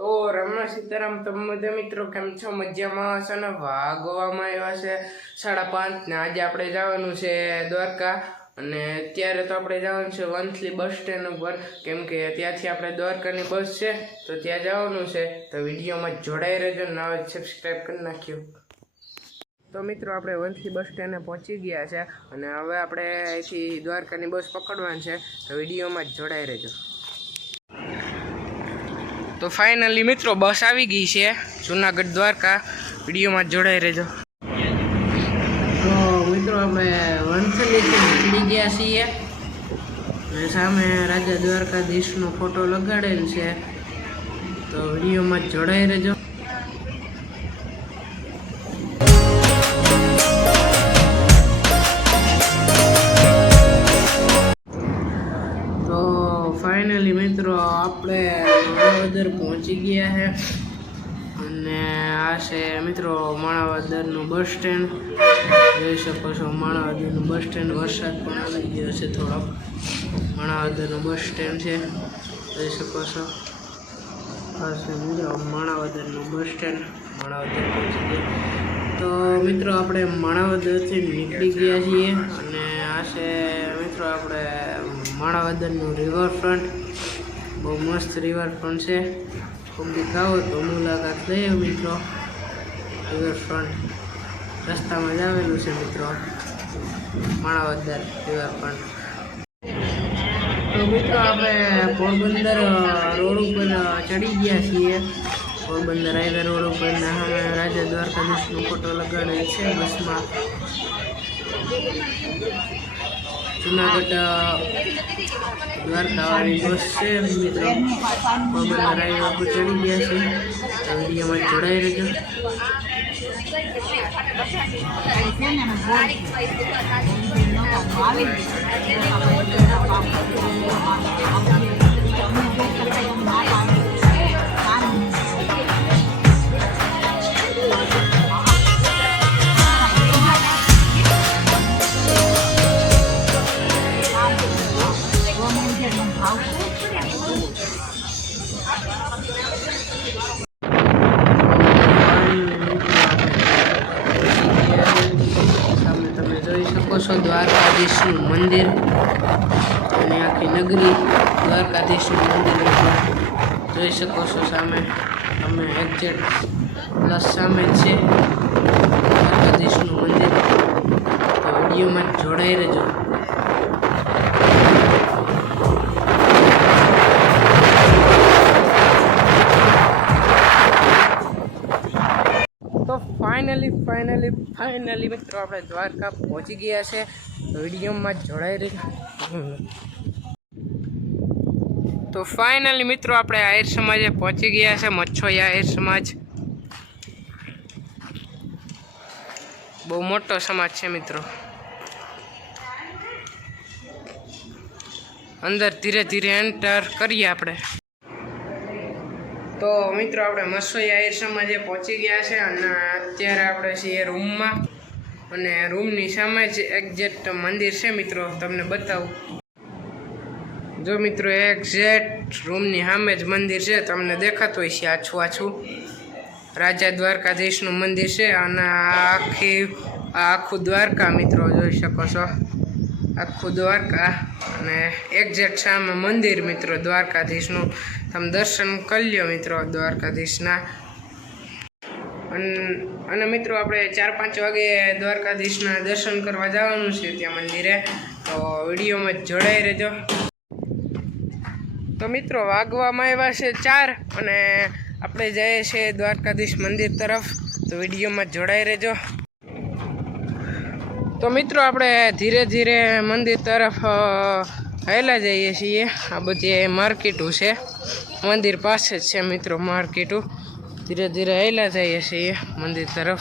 તો રમણ સીતારામ બધા મિત્રો કેમ છો? મજામાં હશો ને? વાગવામાં આવ્યા છે સાડા પાંચ ને. આજે આપણે જવાનું છે દ્વારકા અને અત્યારે તો આપણે જવાનું છે વંથલી બસ સ્ટેન્ડ ઉપર. કેમ કે ત્યાંથી આપણે દ્વારકાની બસ છે, તો ત્યાં જવાનું છે. તો વિડીયોમાં જોડાઈ રહેજો ને, હવે સબસ્ક્રાઈબ કરી નાખ્યો તો મિત્રો, આપણે વંથલી બસ સ્ટેન્ડે પહોંચી ગયા છે અને હવે આપણે અહીંથી દ્વારકાની બસ પકડવાની છે. તો વિડીયોમાં જ જોડાઈ રહેજો. તો ફાઇનલી મિત્રો, બસ આવી ગઈ છે. જુનાગઢ દ્વારકા. વિડીયોમાં જોડાઈ રહેજો. તો મિત્રો, આપણે વંથલીથી ગયા છીએ. અને સામે રાજા દ્વારકાધીશનો ફોટો લગાડેલ છે. તો વિડીયોમાં જોડાઈ રહેજો. તો ફાઇનલી મિત્રો, આપણે માણાવદર પહોંચી ગયા છે અને આ છે મિત્રો માણાવદરનું બસ સ્ટેન્ડ. જોઈ શકો છો માણાવદરનું બસ સ્ટેન્ડ. વરસાદ પણ આવી ગયો છે થોડોક. માણાવદરનું બસ સ્ટેન્ડ છે. જોઈ શકો છો. આ છે મિત્રો માણાવદરનું બસ સ્ટેન્ડ. માણાવદર પહોંચી ગયા. તો મિત્રો આપણે માણાવદરથી નીકળી ગયા છીએ. અને આ છે મિત્રો આપણે માણાવદરનું રિવરફ્રન્ટ બહુ મસ્ત રિવરફ્રન્ટ છે. કોઈક આવો તો મુલાકાત લઈએ મિત્રો. રિવરફ્રન્ટ રસ્તામાં જ આવેલું છે મિત્રો. માણાવદર રિવરફ્રન્ટ તો મિત્રો આપણે પોરબંદર રોડ ઉપર ચડી ગયા છીએ. પોરબંદર હાઈવે રોડ ઉપર સામે રાજા દ્વારકાધીશનો ફોટો લગાડેલ છે બસમાં. જુનાગઢ દ્વારકાવાળી બસ છે મિત્રો. ઉપર ચડી ગયા છે. તો જોડાઈ રહેજો. સામે દ્વારકાધીશનું મંદિર અને આખી નગરી દ્વારકાધીશનું મંદિર જોઈ શકો છો સામે. અમે એક્ઝેક્ટ પ્લસ સામે છે દ્વારકાધીશનું મંદિર. તો વિડીયોમાં જોડાઈ રહેજો. તો ફાઇનલી ફાઇનલી ફાઇનલી મિત્રો, આપણે દ્વારકા પહોંચી ગયા છે. વિડીયોમાં જોડાઈ રહી. તો ફાઇનલી મિત્રો, આપણે આહિર સમાજે પહોંચી ગયા છે. મચ્છોઈ આહિર સમાજ. બહુ મોટો સમાજ છે, મિત્રો. અંદર ધીરે ધીરે એન્ટર કરીએ આપણે. તો મિત્રો, આપણે મસોઈ આહિર સમાજે પહોંચી ગયા છે અને અત્યારે આપણે છીએ રૂમમાં. અને રૂમની સામે જ એક્ઝેક્ટ મંદિર છે મિત્રો, તમને બતાવું. જો મિત્રો એક્ઝેક્ટ રૂમની સામે જ મંદિર છે, તમને દેખાતું હોય છે આછું આછું. રાજા દ્વારકાધીશનું મંદિર છે અને આખી આખું દ્વારકા મિત્રો, જોઈ શકો છો. આખું દ્વારકા અને એક્ઝેક્ટ સામે મંદિર મિત્રો, દ્વારકાધીશનું. તમે દર્શન કરી લ્યો મિત્રો દ્વારકાધીશના. અન- મિત્રો આપણે ચાર પાંચ વાગે દ્વારકાધીશના દર્શન કરવા જવાનું છે ત્યાં મંદિરે. તો વિડીયોમાં જોડાઈ રહેજો. તો મિત્રો વાગવામાં આવ્યા છે ચાર અને આપણે જઈએ છીએ દ્વારકાધીશ મંદિર તરફ. તો વિડીયોમાં જોડાઈ રહેજો. તો મિત્રો આપણે ધીરે ધીરે મંદિર તરફ અ, જઈએ છીએ. આ બધી માર્કેટો છે. મંદિર પાસે જ છે મિત્રો માર્કેટું. ધીરે ધીરે હાલ્યા જઈએ છીએ મંદિર તરફ.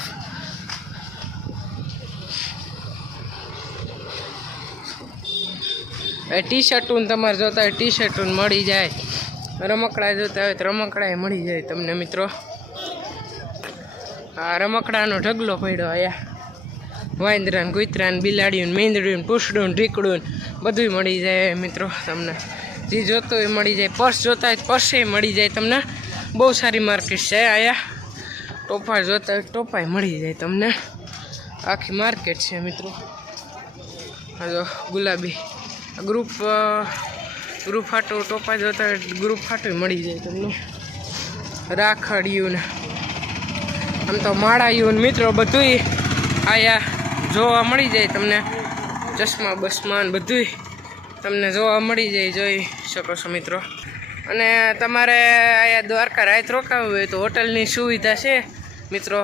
એ ટી શર્ટું તમારે જોતા હોય ટી શર્ટું મળી જાય. રમકડા જોતા હોય તો રમકડા મળી જાય તમને મિત્રો. આ રમકડાનો ઢગલો પડ્યો અહીંયા. વાંદરા કૂતરાને, બિલાડીઓને, મેંદડીઓને પૂછડું ઢીકડું બધું મળી જાય મિત્રો તમને. જે જોતો એ મળી જાય, પર્સ જોતા હોય પર્સે મળી જાય તમને. બહુ સારી માર્કેટ છે અહીંયા ટોપા જોતા હોય ટોપાય મળી જાય તમને. આખી માર્કેટ છે મિત્રો. હજો ગુલાબી. ગ્રુપ ગ્રુપ ફાટો ટોપા જોતા હોય ગ્રુપ ફાટો મળી જાય તમને. રાખડિયું ને. આમ તો માળાયું ને મિત્રો બધુંય આયા. જોવા મળી જાય તમને. ચશ્મા બસમા ને બધુંય તમને જોવા મળી જાય. જોઈ શકો છો મિત્રો. અને તમારે અહીંયા દ્વારકા રાત રોકાવું હોય તો હોટલની સુવિધા છે, મિત્રો.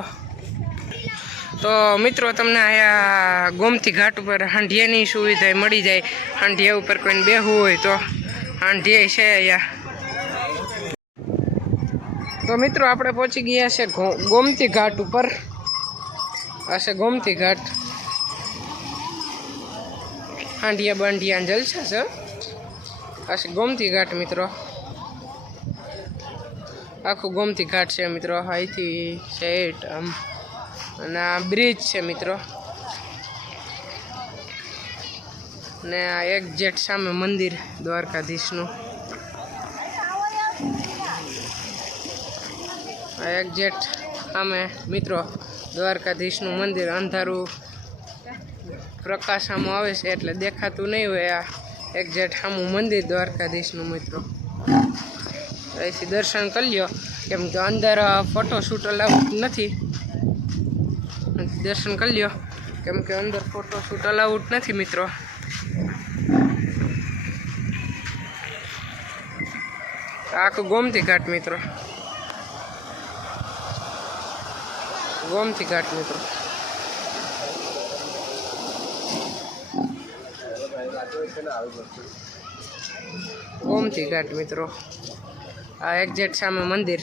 તો મિત્રો, તમને અહીંયા ગોમતી ઘાટ ઉપર હાંઢિયાની સુવિધા મળી જાય. હાંઢિયા ઉપર કોઈને બેહવું હોય તો હાંઢિયા છે અહીંયા. તો મિત્રો, આપણે પહોંચી ગયા છે ગોમતી ઘાટ ઉપર. આ છે ગોમતી ઘાટ. હાંડિયા બાંડિયા જલસા છે. આ છે ગોમતી ઘાટ મિત્રો. આખું ગોમતી ઘાટ છે મિત્રો. અહીંથી સેટ આમ. અને આ બ્રિજ છે મિત્રો. ને આ એક જેટ સામે મંદિર દ્વારકાધીશનું. આ એક જેટ સામે મિત્રો દ્વારકાધીશનું મંદિર અંધારું. પ્રકાશામાં આવે છે એટલે દેખાતું નહીં હોય આ એક જેટ સામું મંદિર દ્વારકાધીશનું મિત્રો. અહીંથી દર્શન કરી લ્યો. કેમ કે અંદર ફોટો શૂટ અલાઉડ નથી. દર્શન કરી લ્યો. કેમ કે અંદર ફોટો શૂટ અલાઉડ નથી મિત્રો. આખું ગોમતી ઘાટ મિત્રો. ગોમતી ઘાટ મિત્રો. ગોમતી ઘાટ મિત્રો. આ એક્ઝેક્ટ સામે મંદિર.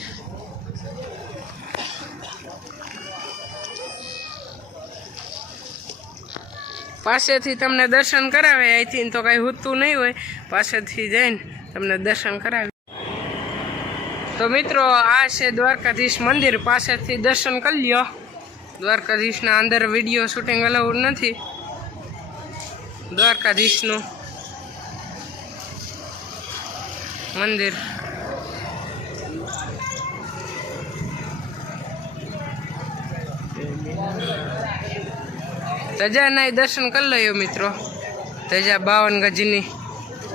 પાસેથી તમને દર્શન કરાવે અહીંથી તો કાંઈ હોતું નહીં હોય. પાસેથી જઈને તમને દર્શન કરાવે. તો મિત્રો, આ છે દ્વારકાધીશ મંદિર. પાસેથી દર્શન કરી લ્યો. દ્વારકાધીશના અંદર વીડિયો શૂટિંગ અલાઉડ નથી. દ્વારકાધીશનું મંદિર. ધજાના દર્શન કરી લયો મિત્રો. ધજા બાવન ગજની,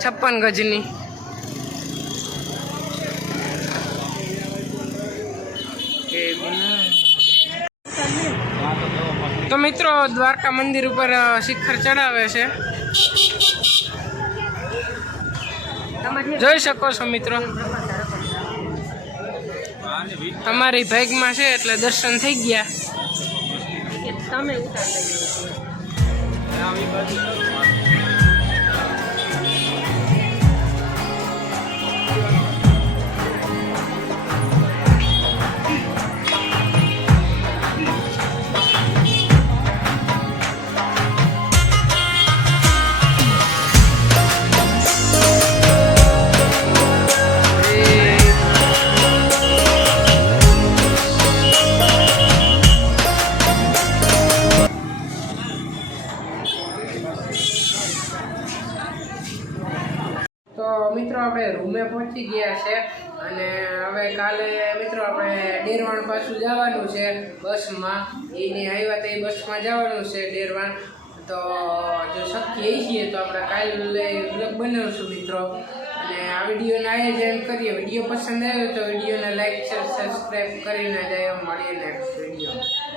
છપ્પન ગજની. તો મિત્રો દ્વારકા મંદિર ઉપર શિખર ચડાવે છે. જોઈ શકો છો મિત્રો. તમારી ભાગમાં છે એટલે દર્શન થઈ ગયા. તો પહોંચી ગયા છે. અને હવે કાલે મિત્રો આપણે ડેરવાણ પાછું જવાનું છે બસમાં. એની આવ્યા તો એ બસમાં જવાનું છે ડેરવાણ. તો જો શક્ય એ છીએ તો આપણે કાલે બ્લોગ બનાવશું મિત્રો. અને આ વિડીયોને એમ કરીએ. વીડિયો પસંદ આવ્યો તો વિડીયોને લાઈક, શેર, સબસ્ક્રાઈબ કરીને જાય મળીએ નેક્સ્ટ વીડિયો